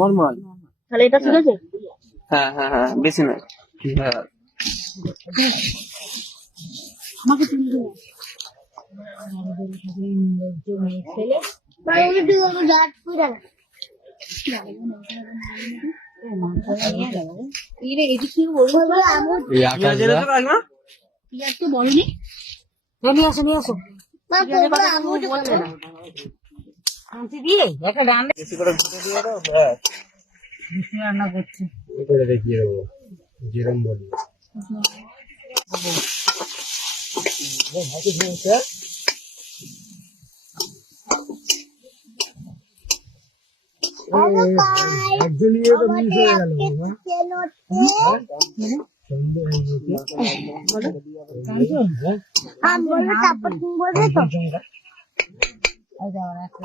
Normal. তাহলে এটা ঠিক আছে? হ্যাঁ হ্যাঁ হ্যাঁ, বেশি নয়। হ্যাঁ আমাকে তুমি বলনি নিয়ে আসো নিয়ে আসো দিয়ে একটা রান্না বেশি করে ঘুরে দিয়ে দাও। হ্যাঁ রান্না করছি করে দেখিয়ে দেবো যেরকম বলি।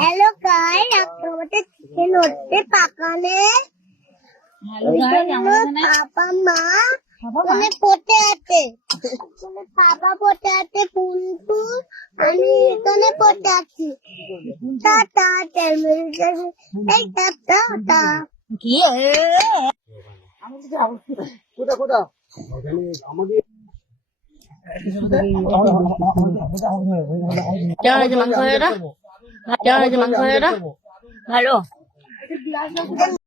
हेलो गाइस आपको बता चिकन होते पकाने पापा माँ तुम्हें पोते आते तुम्हें पापा पोते आते पुंटू आणि तुम्हें पोते आती टाटा टेलमेंट एक टाटा কি কোথা কোথা আমাকে কেমন হয়েছে মাংস এটা? কেমন হয়েছে মাংস এটা? ভালো।